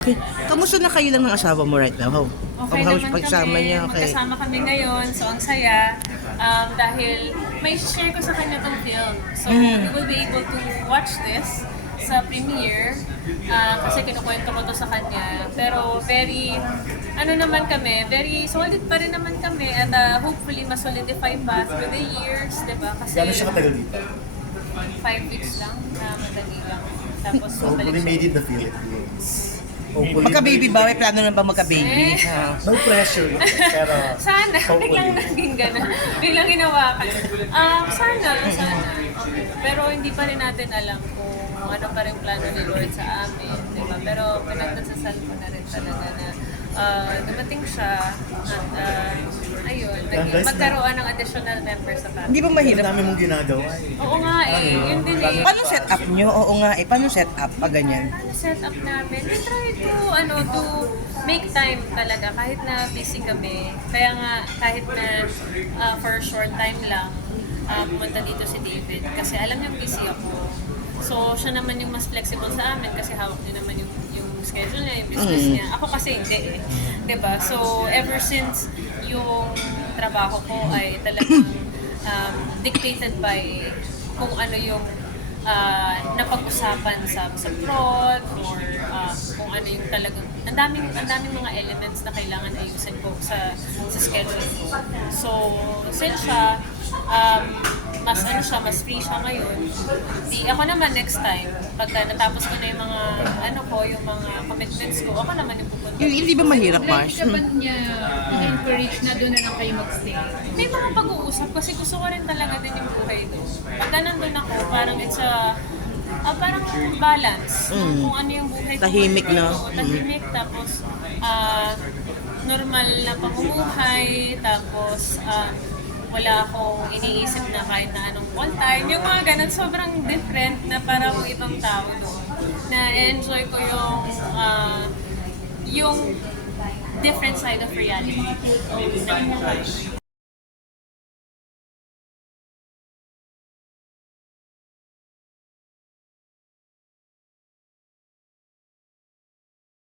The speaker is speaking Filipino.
Okay. Kamusta na kayo lang ng asawa mo right now? How? Okay How naman pagsama kami. niya? Okay. Magkasama kami ngayon. So, ang saya. Um, dahil may share ko sa kanya tong film. So, Mm. we will be able to watch this sa premiere. Ah, kasi kinukwento ko to sa kanya. Pero very, ano naman kami, very solid pa rin naman kami. At ah, hopefully, mas solidify pa through the years. Diba? Kasi Gano'n siya katagal dito? five weeks lang. na madali lang. Tapos, babalik made siya. in the Philippines. Hopefully. Magka-baby ba? May plano na ba magka-baby? Eh. Ah. No pressure. Pero Sana, biglang hopefully. naging gano'n. Biglang hinawakan. Um, sana, sana. Okay. Pero hindi pa rin natin alam kung ano pa rin plano ni Lord sa amin. Diba? Pero pinagdasasal ko na rin talaga na uh, dumating siya at uh, ayun, naging, magkaroon ng additional members sa family. Hindi ba Ang mahirap? dami mong ginagawa eh. Oo nga eh, yun din eh. Paano set up nyo? Oo nga eh. Paano set up pag ganyan? Paano set up namin? We try to, ano, to make time talaga kahit na busy kami. Kaya nga, kahit na uh, for a short time lang, uh, pumunta dito si David kasi alam niya busy ako. So, siya naman yung mas flexible sa amin kasi hawak niya naman yung, yung schedule niya, yung business Mm. niya. Ako kasi hindi eh. 'Di ba So, ever since yung trabaho ko ay talagang um, dictated by kung ano yung uh, napag-usapan sa sa prod or uh, kung ano yung talagang ang daming ang daming mga elements na kailangan ayusin ko sa sa schedule ko. So, since siya um, mas ano siya, mas free siya ngayon. Di ako naman next time, pagka natapos ko na yung mga ano ko, yung mga commitments ko, ako naman yung pupunta. Yung, hindi ba mahirap, Like, Mars? ka ba niya encourage na doon na lang kayo magstay? May mga pag-uusap kasi gusto ko rin talaga din yung buhay doon. Pagka nandun ako, parang it's a ah, parang balance. Mm. Kung ano yung buhay ko. Tahimik na. Oo, tahimik. Tapos, ah, normal na pamumuhay. Tapos, ah, wala akong iniisip na kahit na anong all time. Yung mga ganun, sobrang different na parang ibang tao doon. Na enjoy ko yung ah, yung different side of reality.